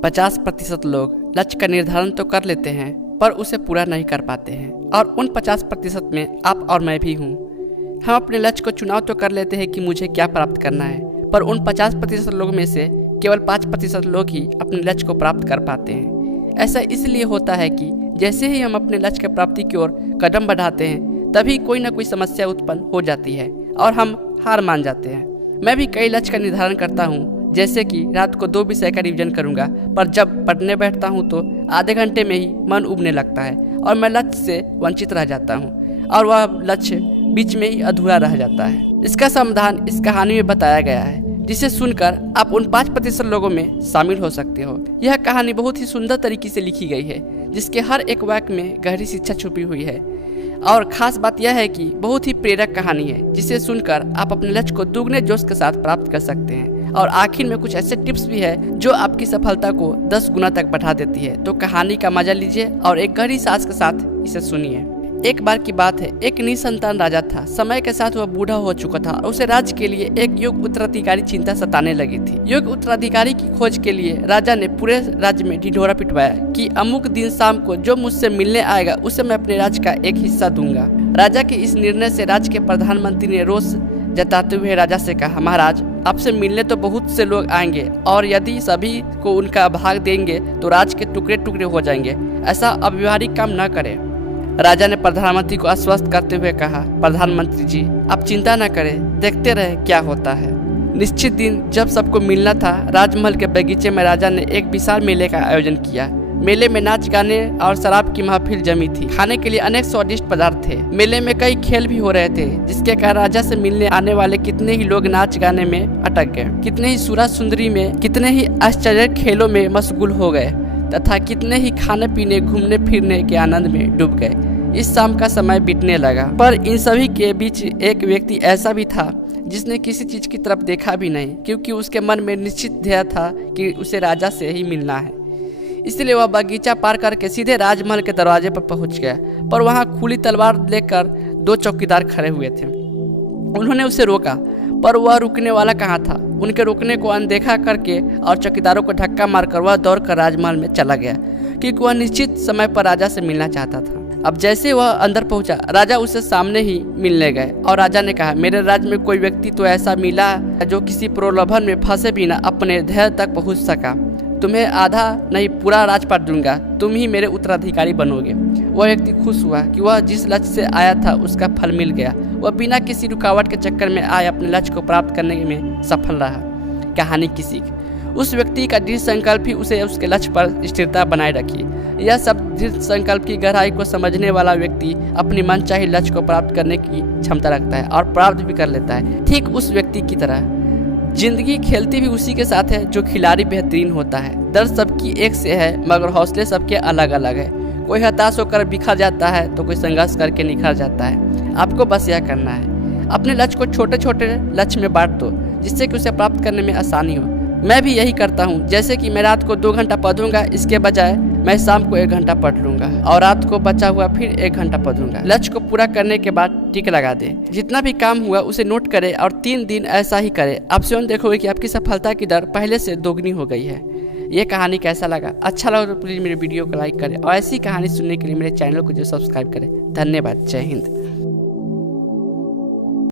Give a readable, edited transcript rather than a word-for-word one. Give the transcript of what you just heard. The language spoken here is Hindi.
50% लोग लक्ष्य का निर्धारण तो कर लेते हैं पर उसे पूरा नहीं कर पाते हैं, और उन 50% में आप और मैं भी हूँ। हम अपने लक्ष्य को चुनाव तो कर लेते हैं कि मुझे क्या प्राप्त करना है, पर उन 50% लोगों में से केवल 5% लोग ही अपने लक्ष्य को प्राप्त कर पाते हैं। ऐसा इसलिए होता है कि जैसे ही हम अपने लक्ष्य की प्राप्ति की ओर कदम बढ़ाते हैं तभी कोई ना कोई समस्या उत्पन्न हो जाती है और हम हार मान जाते हैं। मैं भी कई लक्ष्य का निर्धारण करता हूँ, जैसे कि रात को 2 विषय का रिवीजन करूँगा, पर जब पढ़ने बैठता हूँ तो आधे घंटे में ही मन उबने लगता है और मैं लक्ष्य से वंचित रह जाता हूँ और वह लक्ष्य बीच में ही अधूरा रह जाता है। इसका समाधान इस कहानी में बताया गया है, जिसे सुनकर आप उन 5% लोगों में शामिल हो सकते हो। यह कहानी बहुत ही सुंदर तरीके से लिखी गई है, जिसके हर एक वाक्य में गहरी शिक्षा छुपी हुई है, और खास बात यह है कि बहुत ही प्रेरक कहानी है, जिसे सुनकर आप अपने लक्ष्य को दुगने जोश के साथ प्राप्त कर सकते हैं। और आखिर में कुछ ऐसे टिप्स भी है जो आपकी सफलता को 10 गुना तक बढ़ा देती है। तो कहानी का मजा लीजिए और एक गहरी सांस के साथ इसे सुनिए। एक बार की बात है, एक निसंतान राजा था। समय के साथ वह बूढ़ा हो चुका था और उसे राज्य के लिए एक योग्य उत्तराधिकारी चिंता सताने लगी थी। योग्य उत्तराधिकारी की खोज के लिए राजा ने पूरे राज्य में ढिढोरा पिटवाया कि अमुक दिन शाम को जो मुझसे मिलने आएगा उसे मैं अपने राज्य का एक हिस्सा दूंगा। राजा के इस निर्णय से राज्य के प्रधानमंत्री ने रोष जताते हुए राजा से कहा, महाराज, आपसे मिलने तो बहुत से लोग आएंगे और यदि सभी को उनका भाग देंगे तो राज्य के टुकड़े टुकड़े हो जाएंगे। ऐसा अव्यवहारिक काम न करें। राजा ने प्रधानमंत्री को आश्वस्त करते हुए कहा, प्रधानमंत्री जी, आप चिंता न करें, देखते रहे क्या होता है। निश्चित दिन जब सबको मिलना था, राजमहल के बगीचे में राजा ने एक विशाल मेले का आयोजन किया। मेले में नाच गाने और शराब की महफिल जमी थी। खाने के लिए अनेक स्वादिष्ट पदार्थ थे। मेले में कई खेल भी हो रहे थे, जिसके कारण राजा से मिलने आने वाले कितने ही लोग नाच गाने में अटक गए, कितने ही सुरा सुंदरी में, कितने ही आश्चर्य खेलों में मशगूल हो गए तथा कितने ही खाने पीने घूमने फिरने के आनंद में डूब गए। इस शाम का समय बीतने लगा, पर इन सभी के बीच एक व्यक्ति ऐसा भी था जिसने किसी चीज की तरफ देखा भी नहीं, क्योंकि उसके मन में निश्चित ध्येय था कि उसे राजा से ही मिलना है। इसलिए वह बगीचा पार करके सीधे राजमहल के दरवाजे पर पहुंच गया, पर वहां खुली तलवार लेकर 2 चौकीदार खड़े हुए थे। उन्होंने उसे रोका, पर वह रुकने वाला कहाँ था। उनके रुकने को अनदेखा करके और चौकीदारों को धक्का मारकर वह दौड़कर राजमहल में चला गया, क्योंकि वह निश्चित समय पर राजा से मिलना चाहता था। अब जैसे वह अंदर पहुंचा, राजा उसे सामने ही मिलने गए और राजा ने कहा, मेरे राज्य में कोई व्यक्ति तो ऐसा मिला जो किसी प्रलोभन में फंसे बिना अपने ध्येय तक पहुंच सका। तुम्हें आधा नहीं पूरा राजपाट दूंगा, तुम ही मेरे उत्तराधिकारी बनोगे। वह व्यक्ति खुश हुआ कि वह जिस लक्ष्य से आया था उसका फल मिल गया। वह बिना किसी रुकावट के चक्कर में आए अपने लक्ष्य को प्राप्त करने में सफल रहा। कहानी की सीख, उस व्यक्ति का दृढ़ संकल्प ही उसे उसके लक्ष्य पर स्थिरता बनाए रखी। यह सब दृढ़ संकल्प की गहराई को समझने वाला व्यक्ति अपनी मनचाही लक्ष्य को प्राप्त करने की क्षमता रखता है और प्राप्त भी कर लेता है। ठीक उस व्यक्ति की तरह जिंदगी खेलती भी उसी के साथ है जो खिलाड़ी बेहतरीन होता है। दर्द सबकी एक से है, मगर हौसले सबके अलग अलग है। कोई हताश होकर बिखर जाता है तो कोई संघर्ष करके निखर जाता है। आपको बस यह करना है, अपने लक्ष्य को छोटे छोटे लक्ष्य में बांट दो, जिससे कि उसे प्राप्त करने में आसानी हो। मैं भी यही करता हूँ। जैसे कि मैं रात को 2 घंटा पढ़ूंगा, इसके बजाय मैं शाम को 1 घंटा पढ़ लूंगा और रात को बचा हुआ फिर 1 घंटा पढ़ूंगा। लक्ष्य को पूरा करने के बाद टिक लगा दे। जितना भी काम हुआ उसे नोट करे और 3 दिन ऐसा ही करे। आप स्वयं देखोगे कि आपकी सफलता की दर पहले से दोगुनी हो गई है। ये कहानी कैसा लगा? अच्छा लगा तो प्लीज़ मेरे वीडियो को लाइक करें और ऐसी कहानी सुनने के लिए मेरे चैनल को जो सब्सक्राइब करें। धन्यवाद। जय हिंद।